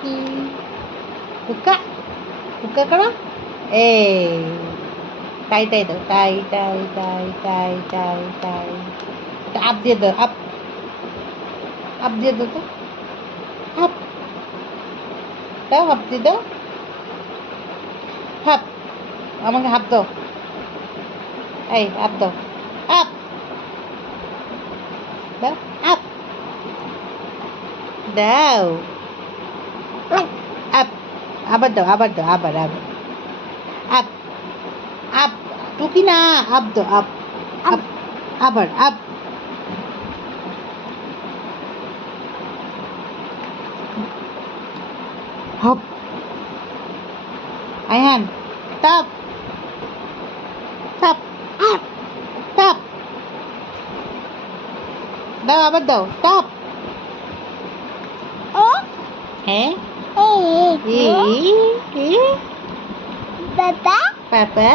কি হুক্কা হুক্কা করো এই টাই টাই দাও টাই টাই টাই টাই টাই টাই এটা আপ দিয়ে দাও আপ আপ দিয়ে দাও তো হাপ দাও হাপ দিয়ে দাও হাপ আমাকে হাপ দাও এই আপ দাও আপ দাও আপ দাও আপ আবার দাও আবার দাও আবার আবার আপ আপ টুকি না আপ দাও আপ আপ আবার আপ হপ আয়ান টপ টপ আপ টপ দাও আবার দাও টপ হ্যাঁ Papa. পাপা